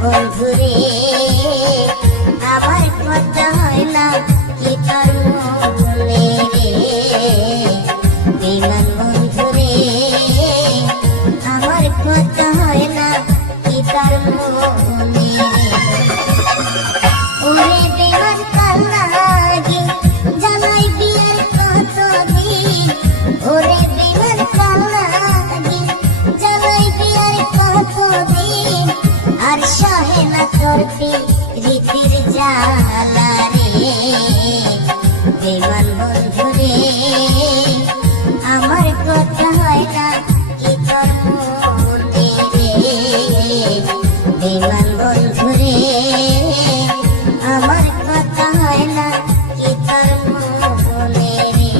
বন্ধুরে আমার কথা হয় না কি তোর মনে রে বেমান বন্ধুরে আমার কথা হয় না কি তোর মনে ওরে বেমান কাল লাগে জানাই বিয়ের কতদিন ওরে বেমান কাল লাগে জানাই বিয়ের কতদিন আর সহে না তোর রীতির জ্বালা রে বেমান বন্ধুরে আমার কথা হয় না কি তোর মনে রে বেমান বন্ধুরে আমার কথা হয় না কি তোর মনে রে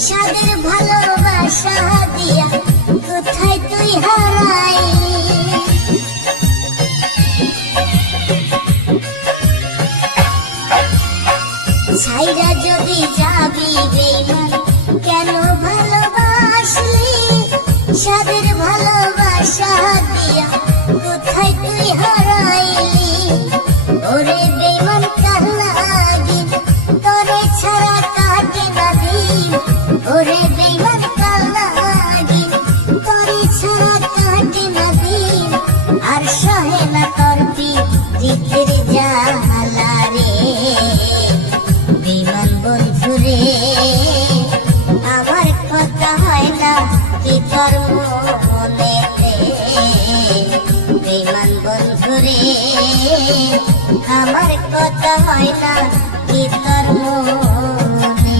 সাদের ভালোবাসা দিয়া কোথায় তুই হারাইলি ছাইরা যদি যাবি বেমান কেন ভালোবাসলি সাদের ভালোবাসা দিয়া কোথায় তুই হারাইলি ওরে বেমান কাল লাগিন তোরে ছাড়া কাটে না দিন ওরে বেমান কাল লাগিন তোরে ছাড়া কাটে না দিন আর সহে না তোর রীতির জ্বালা রে বেমান বন্ধুরে আমার কথা হয় না কি তোর মনে রে বেমান বন্ধুরে আমার কথা হয় না কি তোর মনে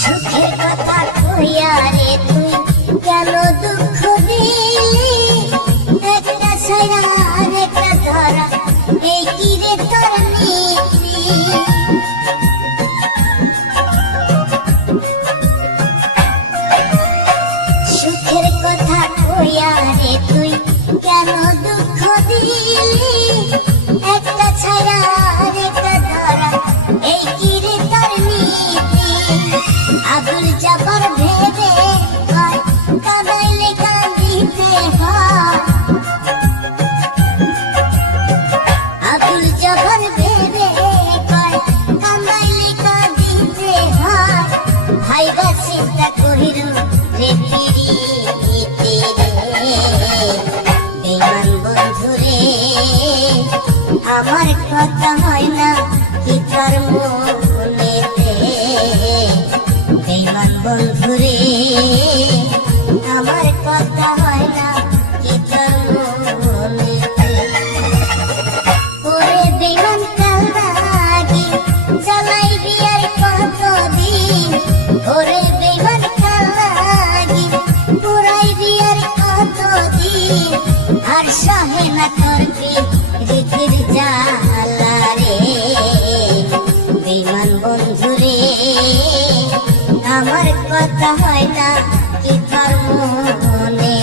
সুখের কথা কইয়া রে তুই কেন দুঃখ দিলি একটা ছায়া আর একটা ধরা এই কি রে তোর নীতি সুখের কথা কইয়া রে তুই কেন দুঃখ দিলি একটা ছায়া আর একটা ধরা এই কি রে তোর নীতি আবুল জাফর ভেবে বন্ধুরে আমার কথা হয় না কি তোর মনেতে ওরে বেমান কালাগি জ্বালাই বিয়ার কতদিন ওরে বেমান কালাগি পুরাই বিয়ার কতদিন আর সহে না করবি রীতির জ্বালা রে বেমান বন্ধুরে আমার কথা হয় না কি তোর মনে